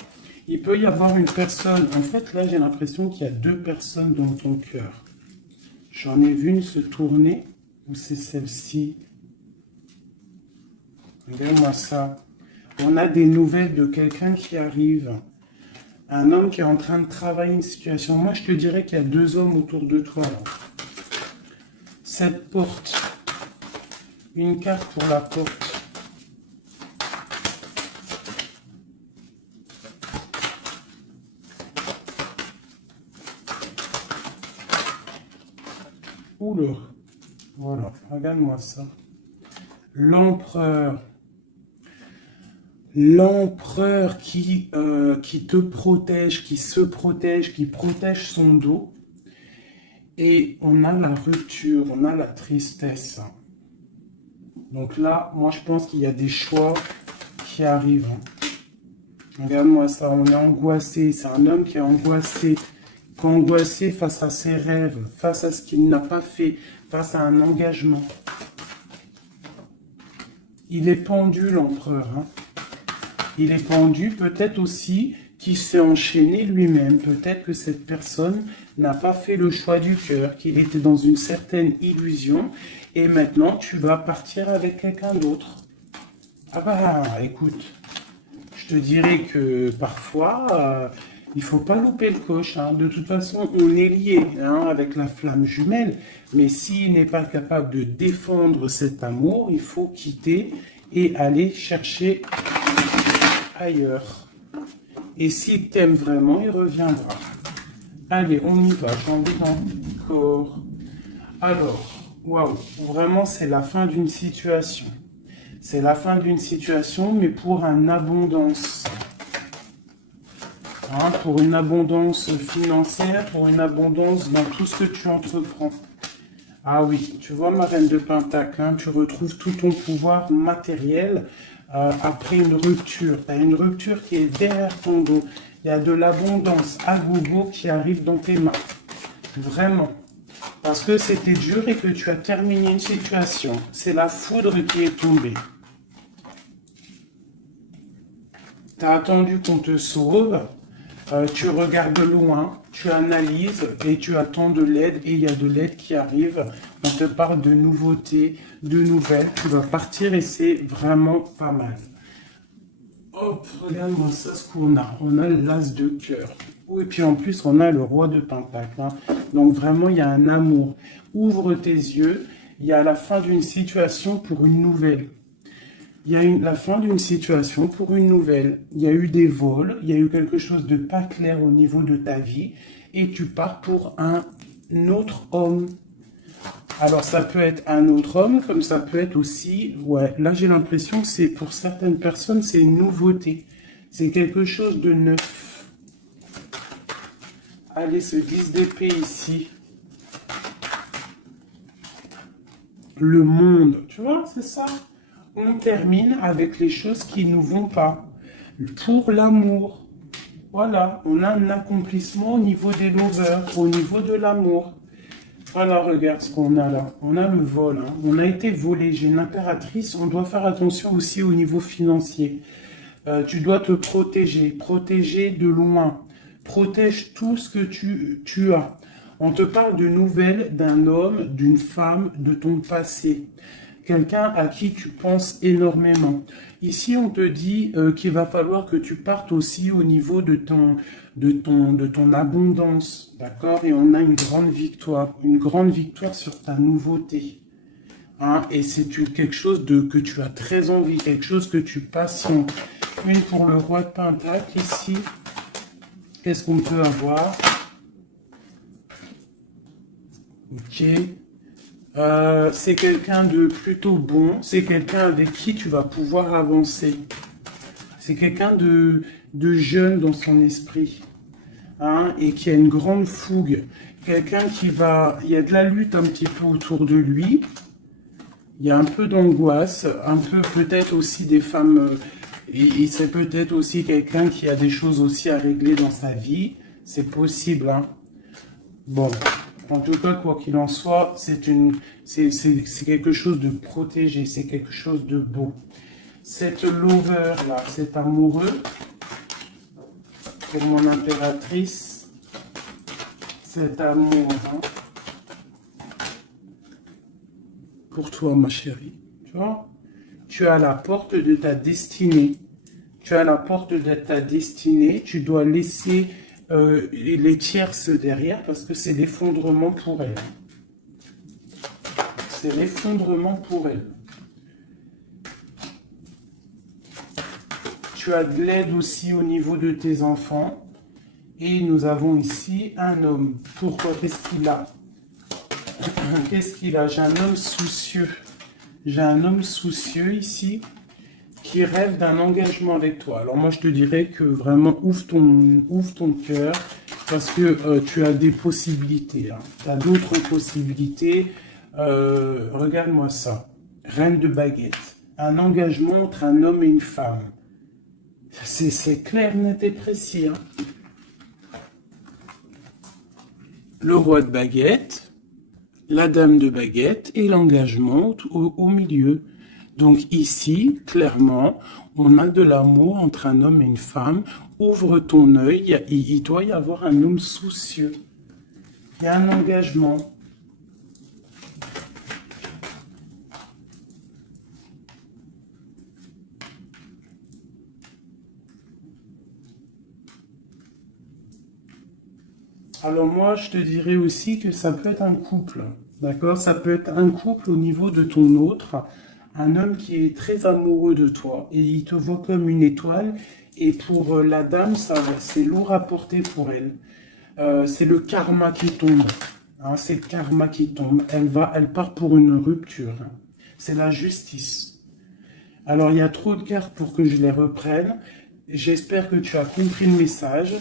il peut y avoir une personne, en fait là j'ai l'impression qu'il y a deux personnes dans ton cœur. J'en ai vu une se tourner, ou c'est celle-ci. Regarde-moi ça. On a des nouvelles de quelqu'un qui arrive. Un homme qui est en train de travailler une situation. Moi je te dirais qu'il y a deux hommes autour de toi là. Cette porte. Une carte pour la porte. Oula. Voilà, regarde-moi ça. L'empereur. L'empereur qui te protège, qui se protège, qui protège son dos. Et on a la rupture, on a la tristesse. Donc là, moi je pense qu'il y a des choix qui arrivent. Regarde-moi ça, on est angoissé. C'est un homme qui est angoissé. Angoissé face à ses rêves, face à ce qu'il n'a pas fait, face à un engagement. Il est pendu, l'empereur. Il est pendu, peut-être aussi qu'il s'est enchaîné lui-même. Peut-être que cette personne n'a pas fait le choix du cœur, qu'il était dans une certaine illusion. Et maintenant, tu vas partir avec quelqu'un d'autre. Ah bah, écoute, je te dirais que parfois, il faut pas louper le coche. De toute façon, on est lié avec la flamme jumelle. Mais s'il n'est pas capable de défendre cet amour, il faut quitter et aller chercher ailleurs. Et s'il t'aime vraiment, il reviendra. Allez, on y va. J'ai envie encore. Alors, waouh, vraiment, c'est la fin d'une situation. C'est la fin d'une situation, mais pour une abondance. Pour une abondance financière, pour une abondance dans tout ce que tu entreprends. Ah oui, tu vois ma reine de Pentacle, tu retrouves tout ton pouvoir matériel après une rupture. Tu as une rupture qui est derrière ton dos. Il y a de l'abondance à gogo qui arrive dans tes mains. Vraiment. Parce que c'était dur et que tu as terminé une situation. C'est la foudre qui est tombée. Tu as attendu qu'on te sauve. Tu regardes loin, tu analyses et tu attends de l'aide et il y a de l'aide qui arrive. On te parle de nouveautés, de nouvelles. Tu vas partir et c'est vraiment pas mal. Hop, regarde-moi ça ce qu'on a. On a l'as de cœur. Et puis en plus, on a le roi de Pentacle. Donc vraiment, il y a un amour. Ouvre tes yeux. Il y a la fin d'une situation pour une nouvelle. Il y a la fin d'une situation pour une nouvelle. Il y a eu des vols, il y a eu quelque chose de pas clair au niveau de ta vie et tu pars pour un autre homme. Alors ça peut être un autre homme, comme ça peut être aussi, ouais, là j'ai l'impression que c'est pour certaines personnes, c'est une nouveauté. C'est quelque chose de neuf. Allez, ce 10 d'épée ici. Le monde, tu vois, c'est ça. On termine avec les choses qui ne nous vont pas. Pour l'amour. Voilà, on a un accomplissement au niveau des lovers, au niveau de l'amour. Voilà, regarde ce qu'on a là. On a le vol. On a été volé. J'ai une impératrice. On doit faire attention aussi au niveau financier. Tu dois te protéger. Protéger de loin. Protège tout ce que tu as. On te parle de nouvelles d'un homme, d'une femme, de ton passé. Quelqu'un à qui tu penses énormément. Ici, on te dit qu'il va falloir que tu partes aussi au niveau de ton abondance, d'accord? Et on a une grande victoire sur ta nouveauté. Hein? Et c'est quelque chose que tu as très envie, quelque chose que tu patientes. Une pour le roi de Pentacle ici. Qu'est-ce qu'on peut avoir? Ok. C'est quelqu'un de plutôt bon. C'est quelqu'un avec qui tu vas pouvoir avancer. C'est quelqu'un de jeune dans son esprit. Hein, et qui a une grande fougue. Quelqu'un qui va... Il y a de la lutte un petit peu autour de lui. Il y a un peu d'angoisse. Un peu peut-être aussi des femmes... et c'est peut-être aussi quelqu'un qui a des choses aussi à régler dans sa vie. C'est possible. Hein. Bon, en tout cas, quoi qu'il en soit, c'est quelque chose de protégé. C'est quelque chose de beau. Cette lover là, cet amoureux, pour mon impératrice, cet amour, hein, pour toi, ma chérie, tu vois, tu as la porte de ta destinée. Tu as la porte de ta destinée. Tu dois laisser les tierces derrière parce que c'est l'effondrement pour elle. C'est l'effondrement pour elle. Tu as de l'aide aussi au niveau de tes enfants. Et nous avons ici un homme. Pourquoi? Qu'est-ce qu'il a? Qu'est-ce qu'il a? J'ai un homme soucieux. J'ai un homme soucieux ici qui rêve d'un engagement avec toi. Alors moi, je te dirais que vraiment, ouvre ton cœur parce que tu as des possibilités. Hein. Tu as d'autres possibilités. Regarde-moi ça. Reine de baguette. Un engagement entre un homme et une femme. C'est clair, net et précis. Hein. Le roi de baguette, la dame de baguette et l'engagement au milieu. Donc ici, clairement, on a de l'amour entre un homme et une femme. Ouvre ton œil, il doit y avoir un homme soucieux. Il y a un engagement. Alors moi, je te dirais aussi que ça peut être un couple, d'accord? Ça peut être un couple au niveau de ton autre, un homme qui est très amoureux de toi et il te voit comme une étoile. Et pour la dame, c'est lourd à porter pour elle. C'est le karma qui tombe. Hein, c'est le karma qui tombe. Elle part pour une rupture. C'est la justice. Alors, il y a trop de cartes pour que je les reprenne. J'espère que tu as compris le message.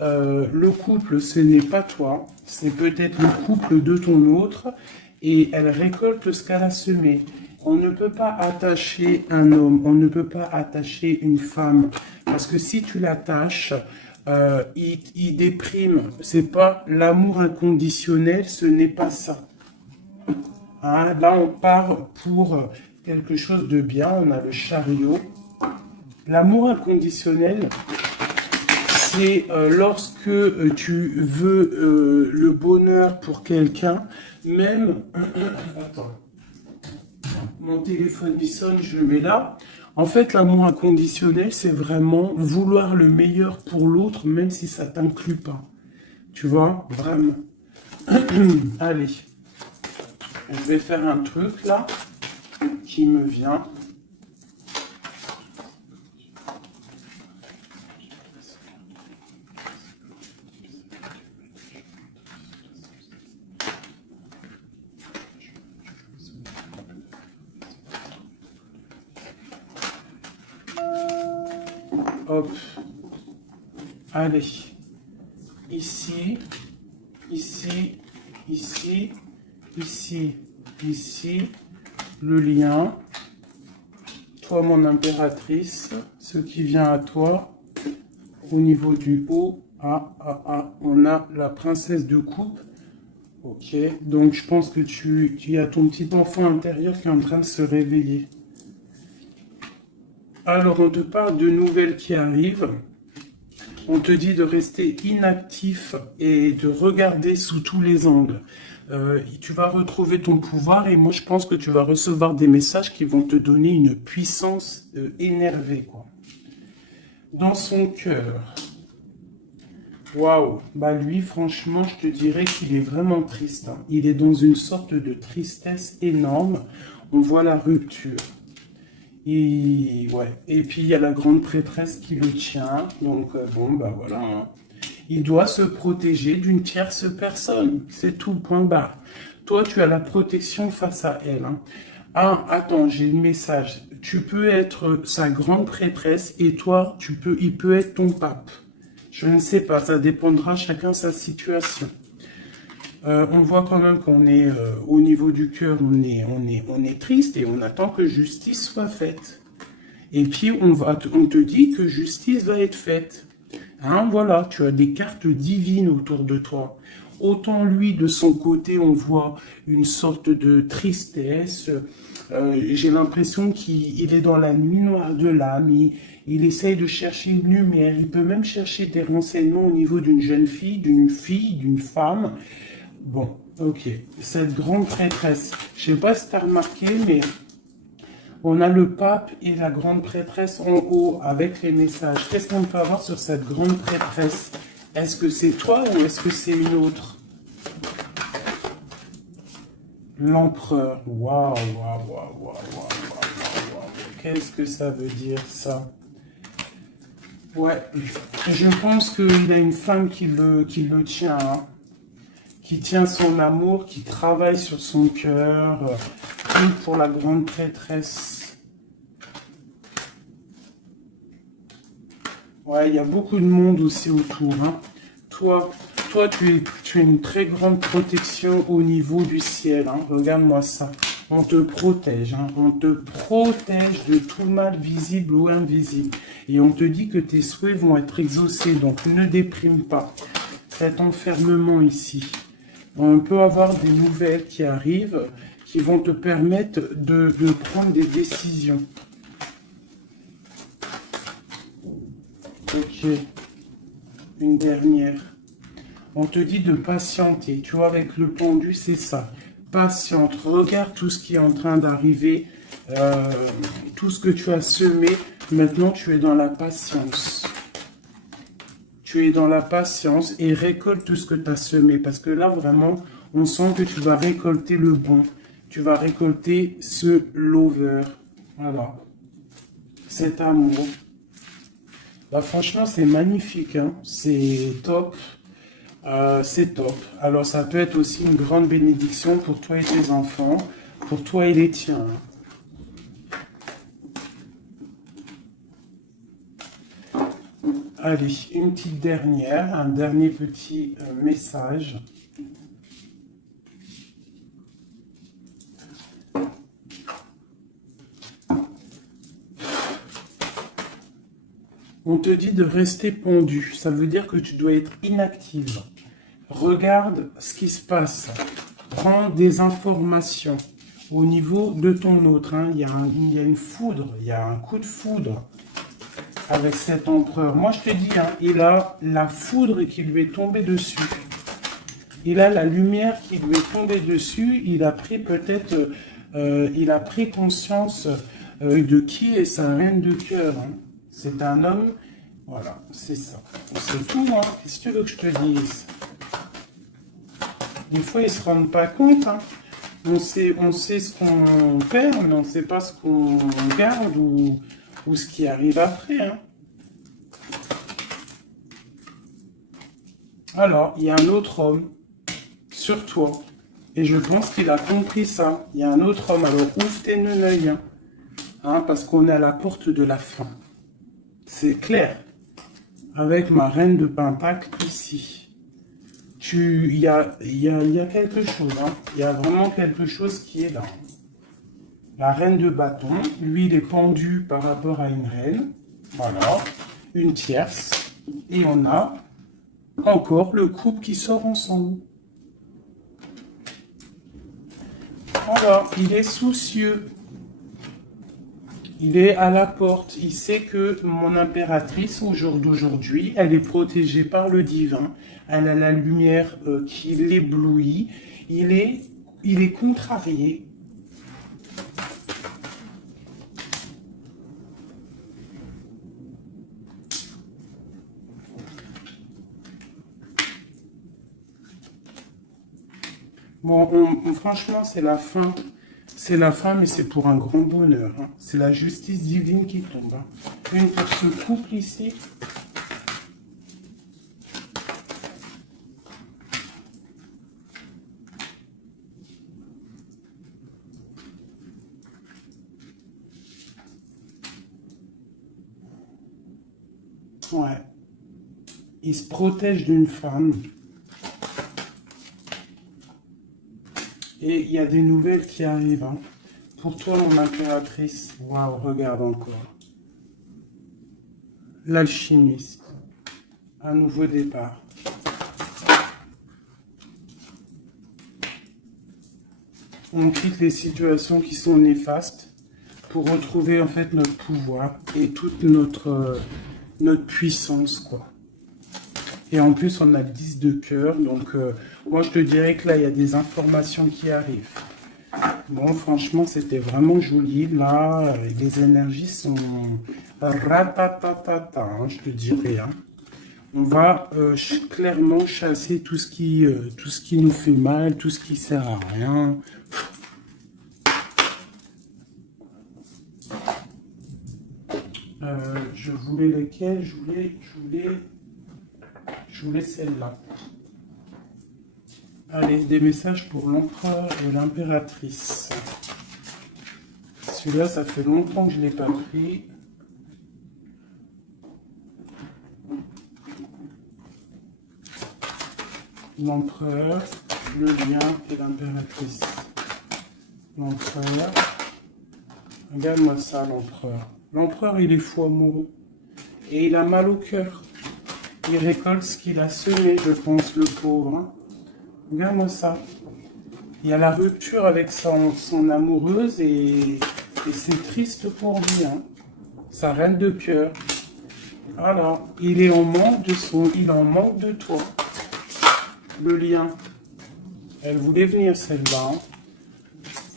Le couple, ce n'est pas toi, c'est peut-être le couple de ton autre et elle récolte ce qu'elle a semé. On ne peut pas attacher un homme, on ne peut pas attacher une femme parce que si tu l'attaches, il déprime. C'est pas l'amour inconditionnel, ce n'est pas ça. Hein, là, on part pour quelque chose de bien. On a le chariot. L'amour inconditionnel, c'est lorsque tu veux le bonheur pour quelqu'un, même... Attends. Mon téléphone il sonne, je le mets là. En fait, l'amour inconditionnel, c'est vraiment vouloir le meilleur pour l'autre, même si ça t'inclut pas. Tu vois, vraiment. Allez. Je vais faire un truc là, qui me vient. Hop. Allez. Ici, ici, ici, ici, ici. Le lien. Toi, mon impératrice. Ce qui vient à toi. Au niveau du haut. On a la princesse de coupe. Ok. Donc, je pense que tu as ton petit enfant intérieur qui est en train de se réveiller. Alors, on te parle de nouvelles qui arrivent. On te dit de rester inactif et de regarder sous tous les angles. Tu vas retrouver ton pouvoir et moi je pense que tu vas recevoir des messages qui vont te donner une puissance énervée, quoi. Dans son cœur. Waouh, bah lui, franchement, je te dirais qu'il est vraiment triste, hein. Il est dans une sorte de tristesse énorme. On voit la rupture. Ouais. Et puis, il y a la grande prêtresse qui le tient. Donc, bon, bah voilà, hein. Il doit se protéger d'une tierce personne. C'est tout, point barre. Toi, tu as la protection face à elle, hein. Ah, attends, j'ai le message. Tu peux être sa grande prêtresse et toi, il peut être ton pape. Je ne sais pas, ça dépendra chacun sa situation. On voit quand même qu'on est au niveau du cœur, on est triste et on attend que justice soit faite. Et puis on te dit que justice va être faite. Hein, voilà, tu as des cartes divines autour de toi. Autant lui, de son côté, on voit une sorte de tristesse. J'ai l'impression qu'il est dans la nuit noire de l'âme. Il essaye de chercher une lumière. Il peut même chercher des renseignements au niveau d'une jeune fille, d'une femme. Bon, ok. Cette grande prêtresse. Je ne sais pas si tu as remarqué, mais on a le pape et la grande prêtresse en haut avec les messages. Qu'est-ce qu'on peut avoir sur cette grande prêtresse? Est-ce que c'est toi ou est-ce que c'est une autre? L'empereur. Waouh, waouh, waouh, waouh, waouh, waouh. Qu'est-ce que ça veut dire, ça? Ouais, je pense qu'il a une femme qui le tient, hein, qui tient son amour, qui travaille sur son cœur, pour la grande prêtresse. Ouais, il y a beaucoup de monde aussi autour, hein. Toi, tu es une très grande protection au niveau du ciel, hein. Regarde-moi ça. On te protège, hein. On te protège de tout mal visible ou invisible. Et on te dit que tes souhaits vont être exaucés, donc ne déprime pas. Cet enfermement ici. On peut avoir des nouvelles qui arrivent, qui vont te permettre de prendre des décisions. Ok. Une dernière. On te dit de patienter. Tu vois, avec le pendu, c'est ça. Patiente. Regarde tout ce qui est en train d'arriver. Tout ce que tu as semé. Maintenant, tu es dans la patience. Tu es dans la patience et récolte tout ce que tu as semé. Parce que là, vraiment, on sent que tu vas récolter le bon. Tu vas récolter ce lover. Voilà. Cet amour. Bah, franchement, c'est magnifique, hein. C'est top. C'est top. Alors, ça peut être aussi une grande bénédiction pour toi et tes enfants, pour toi et les tiens. Allez, une petite dernière, un dernier petit message. On te dit de rester pendu. Ça veut dire que tu dois être inactive. Regarde ce qui se passe. Prends des informations au niveau de ton autre, hein. Il y a une foudre, il y a un coup de foudre avec cet empereur. Moi, je te dis, hein, il a la foudre qui lui est tombée dessus. Il a la lumière qui lui est tombée dessus. Il a pris peut-être, il a pris conscience de qui est sa reine de cœur, hein. C'est un homme, voilà, c'est ça. C'est tout, hein. Qu'est-ce que tu veux que je te dise? Des fois, ils ne se rendent pas compte, hein. On sait ce qu'on perd, mais on ne sait pas ce qu'on garde ou ce qui arrive après, hein. Alors, il y a un autre homme sur toi. Et je pense qu'il a compris ça. Il y a un autre homme. Alors, ouvre tes œil, hein, parce qu'on est à la porte de la fin. C'est clair. Avec ma reine de Pentacle ici. Il y a quelque chose, hein. Il y a vraiment quelque chose qui est là. La reine de bâton, lui, il est pendu par rapport à une reine. Voilà. Une tierce. Et on a encore le couple qui sort ensemble. Voilà. Il est soucieux. Il est à la porte. Il sait que mon impératrice, au jour d'aujourd'hui, elle est protégée par le divin. Elle a la lumière qui l'éblouit. il est contrarié. Bon, franchement, c'est la fin. C'est la fin, mais c'est pour un grand bonheur. Hein. C'est la justice divine qui tombe. Hein. Une pour ce couple ici. Ouais. Il se protège d'une femme. Et il y a des nouvelles qui arrivent. Hein. Pour toi, mon impératrice. Waouh, regarde encore. L'alchimiste. Un nouveau départ. On quitte les situations qui sont néfastes pour retrouver en fait notre pouvoir et toute notre puissance, quoi. Et en plus, on a le 10 de cœur. Donc, moi, je te dirais que là, il y a des informations qui arrivent. Bon, franchement, c'était vraiment joli. Là, les énergies sont ratatatata, hein, je te dirais. Hein. On va clairement chasser tout ce qui nous fait mal, tout ce qui sert à rien. Je voulais lesquelles? Je voulais celle-là. Allez, des messages pour l'empereur et l'impératrice. Celui-là, ça fait longtemps que je ne l'ai pas pris. L'empereur, le lien et l'impératrice. L'empereur. Regarde-moi ça, l'empereur. L'empereur, il est fou amoureux. Et il a mal au cœur. Il récolte ce qu'il a semé, je pense, le pauvre. Hein. Regarde-moi ça. Il y a la rupture avec son amoureuse et c'est triste pour lui. Hein. Sa reine de cœur. Alors, il est en manque il en manque de toi. Le lien. Elle voulait venir celle-là. Hein.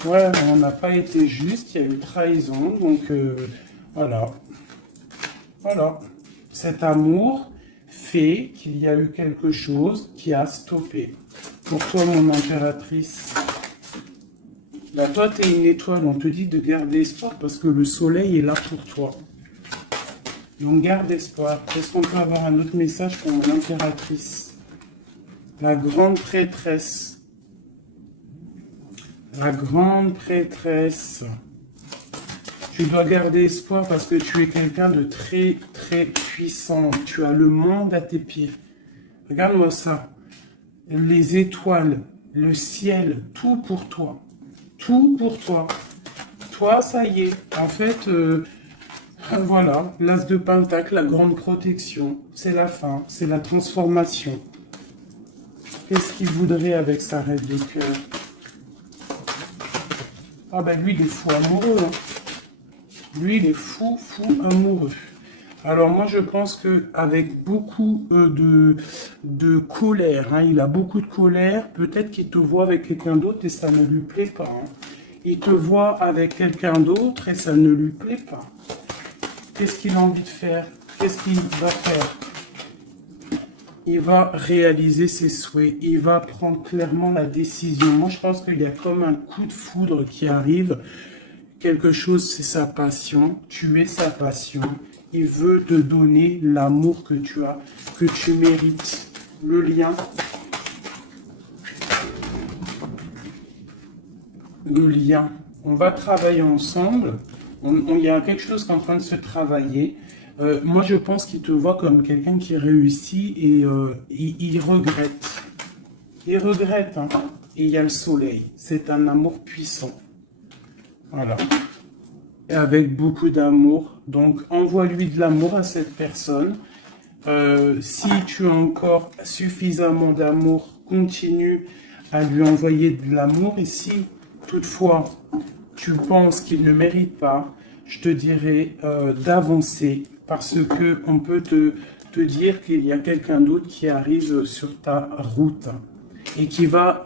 Ouais, on n'a pas été juste, il y a eu trahison, donc voilà. Voilà. Cet amour fait qu'il y a eu quelque chose qui a stoppé. Pour toi, mon impératrice, là, toi, tu es une étoile, on te dit de garder espoir parce que le soleil est là pour toi. Donc, garde espoir. Est-ce qu'on peut avoir un autre message pour mon impératrice? La grande prêtresse. La grande prêtresse. Tu dois garder espoir parce que tu es quelqu'un de très, très puissant. Tu as le monde à tes pieds. Regarde-moi ça. Les étoiles, le ciel, tout pour toi. Tout pour toi. Toi, ça y est. En fait, voilà. L'as de Pentacle, la grande protection. C'est la fin. C'est la transformation. Qu'est-ce qu'il voudrait avec sa reine de cœur? Ah ben lui, il est fou amoureux. Hein. Lui, il est fou amoureux. Alors moi, je pense qu'avec beaucoup de colère, hein, il a beaucoup de colère, peut-être qu'il te voit avec quelqu'un d'autre et ça ne lui plaît pas. Hein. Il te voit avec quelqu'un d'autre et ça ne lui plaît pas. Qu'est-ce qu'il a envie de faire? Qu'est-ce qu'il va faire? Il va réaliser ses souhaits. Il va prendre clairement la décision. Moi, je pense qu'il y a comme un coup de foudre qui arrive. Quelque chose, c'est sa passion. Tu es sa passion. Il veut te donner l'amour que tu as, que tu mérites. Le lien. Le lien. On va travailler ensemble. Il y a quelque chose qui est en train de se travailler. Moi, je pense qu'il te voit comme quelqu'un qui réussit et il regrette. Il regrette. Hein. Et il y a le soleil. C'est un amour puissant. Voilà. Et avec beaucoup d'amour. Donc, envoie-lui de l'amour à cette personne. Si tu as encore suffisamment d'amour, continue à lui envoyer de l'amour. Et si, toutefois, tu penses qu'il ne mérite pas, je te dirais d'avancer. Parce que on peut te dire qu'il y a quelqu'un d'autre qui arrive sur ta route. Et qui va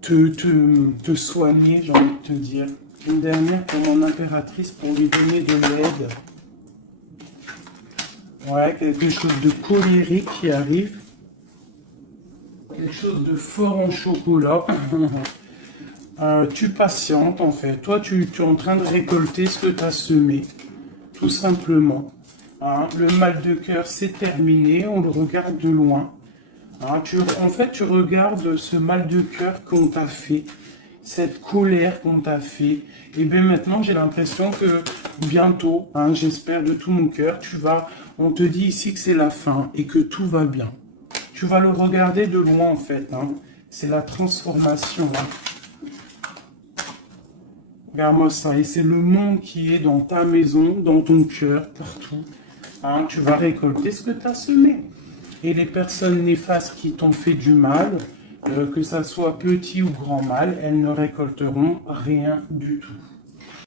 te soigner, j'ai envie de te dire. Une dernière pour mon impératrice pour lui donner de l'aide. Ouais, quelque chose de colérique qui arrive. Quelque chose de fort en chocolat. Tu patientes en fait. Toi, tu es en train de récolter ce que tu as semé. Tout simplement. Hein, le mal de cœur, c'est terminé. On le regarde de loin. Hein, en fait, tu regardes ce mal de cœur qu'on t'a fait. Cette colère qu'on t'a fait. Et bien maintenant, j'ai l'impression que bientôt, hein, j'espère de tout mon cœur, on te dit ici que c'est la fin et que tout va bien. Tu vas le regarder de loin en fait. Hein. C'est la transformation. Hein. Regarde-moi ça. Et c'est le monde qui est dans ta maison, dans ton cœur, partout. Hein, tu vas récolter ce que tu as semé. Et les personnes néfastes qui t'ont fait du mal, que ça soit petit ou grand mal, elles ne récolteront rien du tout.